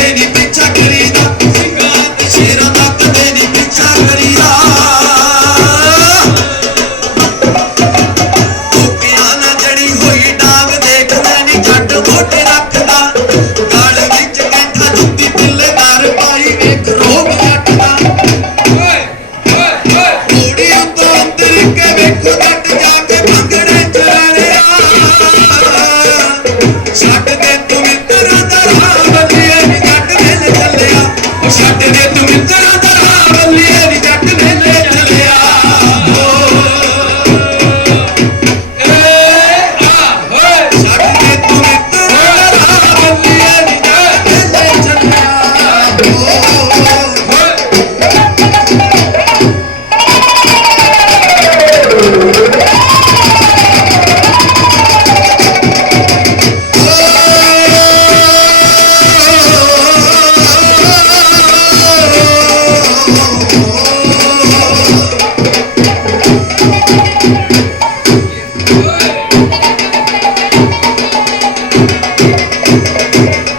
Any picture. Yeah, yeah.